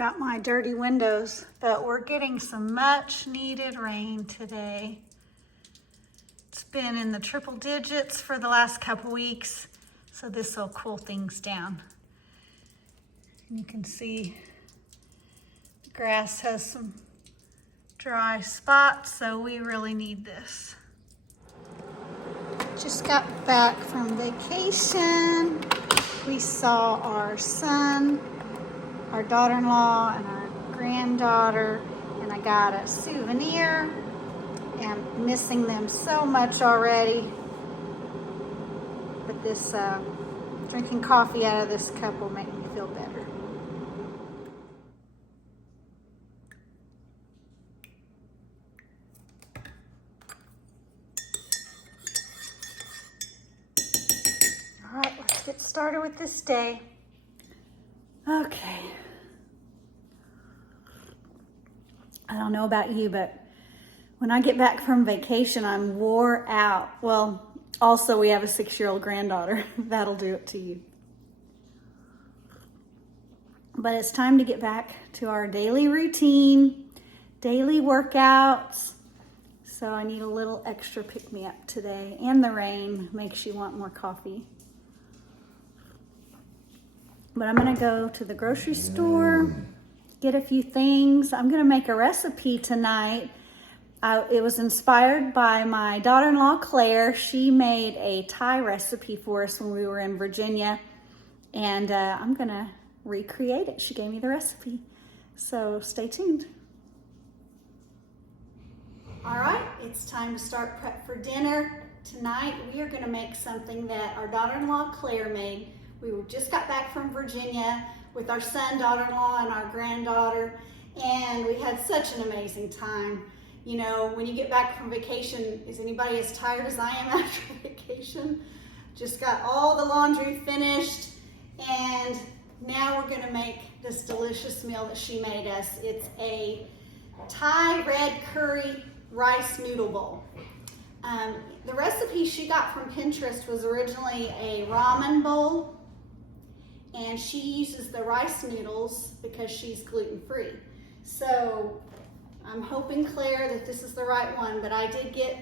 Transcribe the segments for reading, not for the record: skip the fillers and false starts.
about my dirty windows, but we're getting some much needed rain today. It's been in the triple digits for the last couple weeks, so this will cool things down. You can see the grass has some dry spots, so we really need this. Just got back from vacation. We saw our son, our daughter-in-law, and our granddaughter, and I got a souvenir. I'm missing them so much already. But this drinking coffee out of this cup will make me feel better. All right, let's get started with this day. Okay. I don't know about you, but when I get back from vacation, I'm wore out. Well, also we have a 6-year-old granddaughter. That'll do it to you. But it's time to get back to our daily routine, daily workouts. So I need a little extra pick-me-up today. And the rain makes you want more coffee. But I'm gonna go to the grocery store, get a few things. I'm gonna make a recipe tonight. It was inspired by my daughter-in-law, Claire. She made a Thai recipe for us when we were in Virginia. And I'm gonna recreate it. She gave me the recipe. So stay tuned. All right, it's time to start prep for dinner. Tonight, we are gonna make something that our daughter-in-law, Claire, made. We just got back from Virginia with our son, daughter-in-law, and our granddaughter, and we had such an amazing time. You know, when you get back from vacation, is anybody as tired as I am after vacation? Just got all the laundry finished, and now we're gonna make this delicious meal that she made us. It's a Thai red curry rice noodle bowl. The recipe she got from Pinterest was originally a ramen bowl, and she uses the rice noodles because she's gluten-free. So I'm hoping, Claire, that this is the right one, but I did get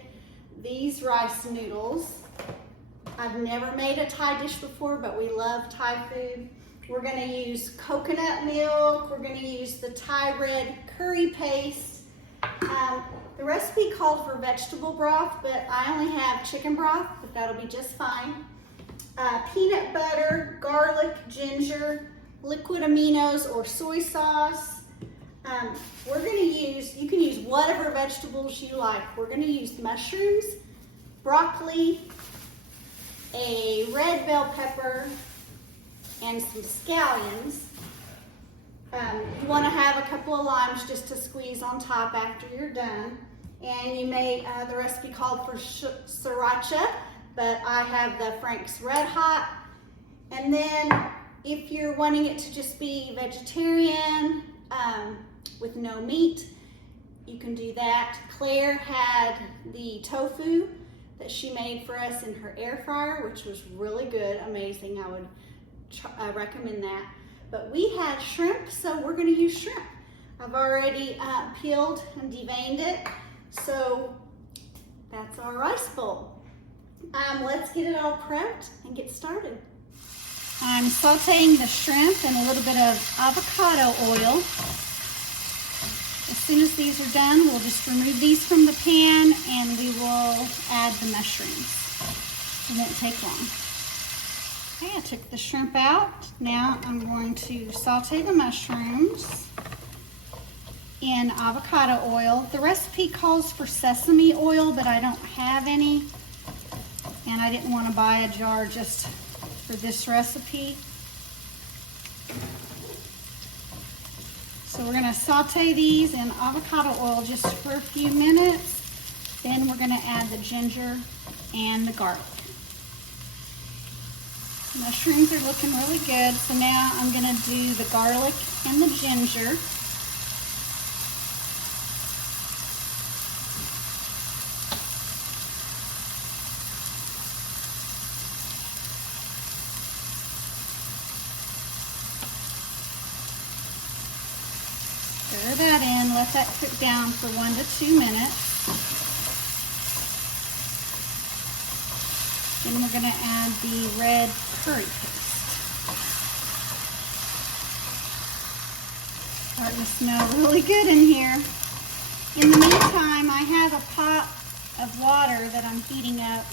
these rice noodles. I've never made a Thai dish before, but we love Thai food. We're gonna use coconut milk. We're gonna use the Thai red curry paste. The recipe called for vegetable broth, but I only have chicken broth, but that'll be just fine. Peanut butter, garlic, ginger, liquid aminos or soy sauce. We're gonna use, you can use whatever vegetables you like. We're gonna use mushrooms, broccoli, a red bell pepper, and some scallions. You wanna have a couple of limes just to squeeze on top after you're done. And you may, the recipe called for sriracha, but I have the Frank's Red Hot. And then if you're wanting it to just be vegetarian with no meat, you can do that. Claire had the tofu that she made for us in her air fryer, which was really good, amazing. I would recommend that. But we had shrimp, so we're gonna use shrimp. I've already peeled and deveined it, so that's our rice bowl. Let's get it all prepped and get started. I'm sauteing the shrimp in a little bit of avocado oil. As soon as these are done, we'll just remove these from the pan and we will add the mushrooms. It won't take long. Okay, I took the shrimp out. Now I'm going to saute the mushrooms in avocado oil. The recipe calls for sesame oil, but I don't have any. And I didn't want to buy a jar just for this recipe. So we're going to saute these in avocado oil just for a few minutes. Then we're going to add the ginger and the garlic. Mushrooms are looking really good. So now I'm going to do the garlic and the ginger. that in, let that cook down for 1 to 2 minutes. Then we're gonna add the red curry paste. Starting to smell really good in here. In the meantime, I have a pot of water that I'm heating up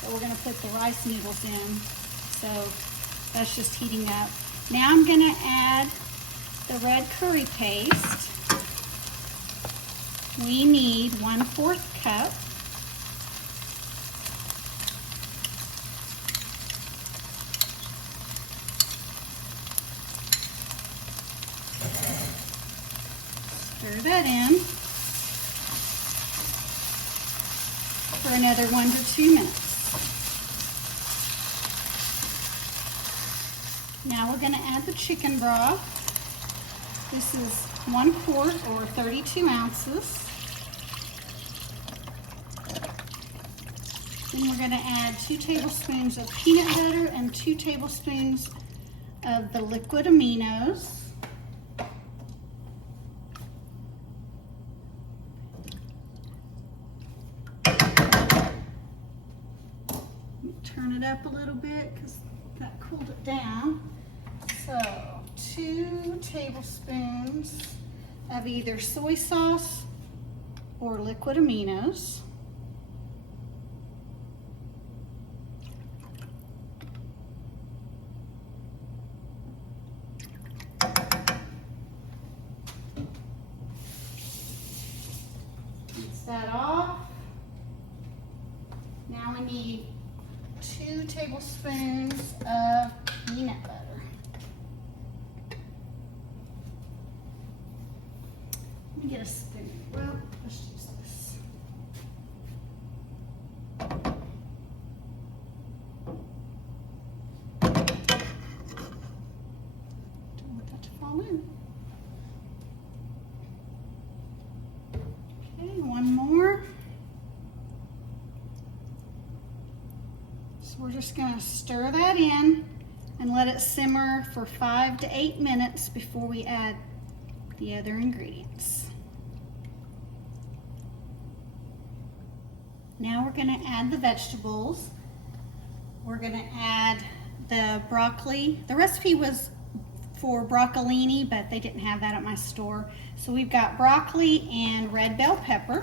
that we're gonna put the rice noodles in. So that's just heating up. Now I'm gonna add the red curry paste. We need 1/4 cup. Stir that in for another 1 to 2 minutes. Now we're going to add the chicken broth. This is 1 quart or 32 ounces. Then we're going to add 2 tablespoons of peanut butter and 2 tablespoons of the liquid aminos. Turn it up a little bit because that cooled it down. So 2 tablespoons of either soy sauce or liquid aminos. Rinse that off. Now we need 2 tablespoons of peanut butter. Let me get a spoon. Well, let's use this. Don't want that to fall in. Okay, 1 more. So we're just going to stir that in and let it simmer for 5 to 8 minutes before we add the other ingredients. Now we're going to add the vegetables. We're going to add the broccoli. The recipe was for broccolini, but they didn't have that at my store. So we've got broccoli and red bell pepper.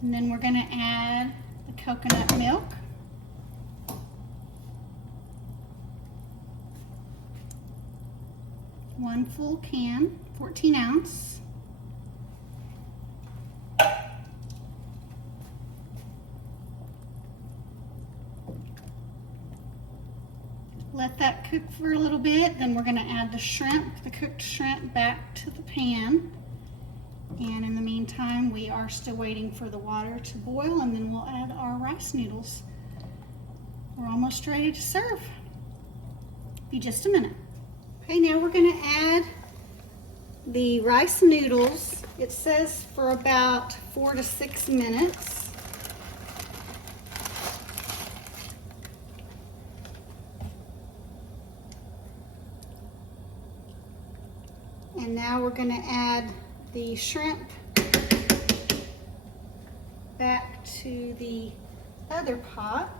And then we're going to add the coconut milk. One full can, 14 ounce. Let that cook for a little bit. Then we're going to add the shrimp, the cooked shrimp, back to the pan. And in the meantime, we are still waiting for the water to boil, and then we'll add our rice noodles. We're almost ready to serve. Be just a minute. Okay, now we're going to add the rice noodles. It says for about 4 to 6 minutes. And now we're going to add the shrimp back to the other pot.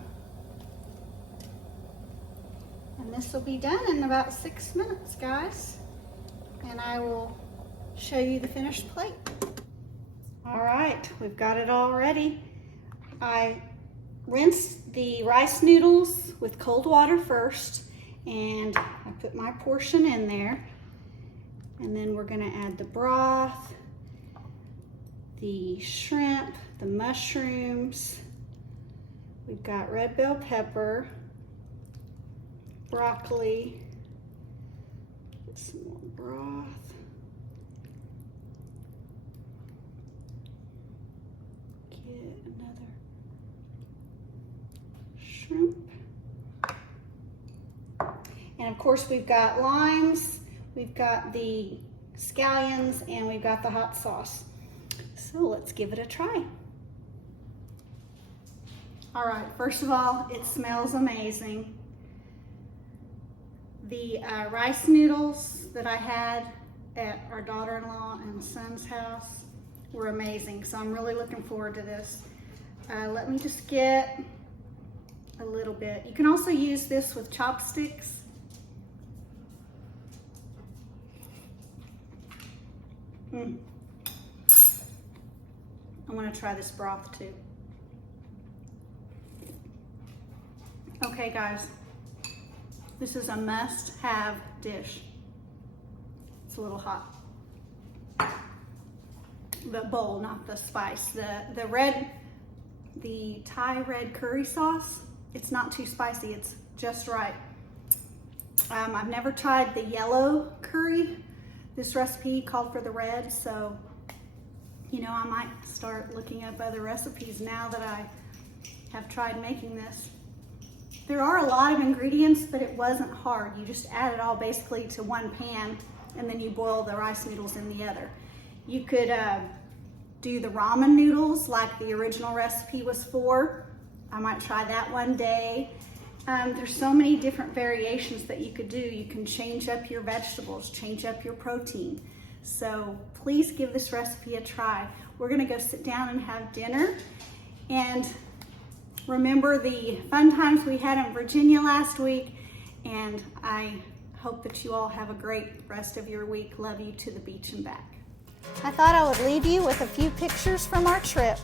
And this will be done in about 6 minutes, guys. And I will show you the finished plate. All right, we've got it all ready. I rinsed the rice noodles with cold water first, and I put my portion in there. And then we're gonna add the broth, the shrimp, the mushrooms. We've got red bell pepper, broccoli, get some more broth, get another shrimp, and of course we've got limes, we've got the scallions, and we've got the hot sauce. So let's give it a try. All right, first of all, it smells amazing. The rice noodles that I had at our daughter-in-law and son's house were amazing, so I'm really looking forward to this. Let me just get a little bit. You can also use this with chopsticks. I want to try this broth too. Okay guys, this is a must-have dish. It's a little hot. The bowl, not the spice. The Thai red curry sauce, it's not too spicy, it's just right. I've never tried the yellow curry. This recipe called for the red, so you know, I might start looking up other recipes now that I have tried making this. There are a lot of ingredients, but it wasn't hard. You just add it all basically to one pan, and then you boil the rice noodles in the other. You could do the ramen noodles like the original recipe was for. I might try that one day. There's so many different variations that you could do. You can change up your vegetables, change up your protein. So please give this recipe a try. We're gonna go sit down and have dinner. And remember the fun times we had in Virginia last week. And I hope that you all have a great rest of your week. Love you to the beach and back. I thought I would leave you with a few pictures from our trip.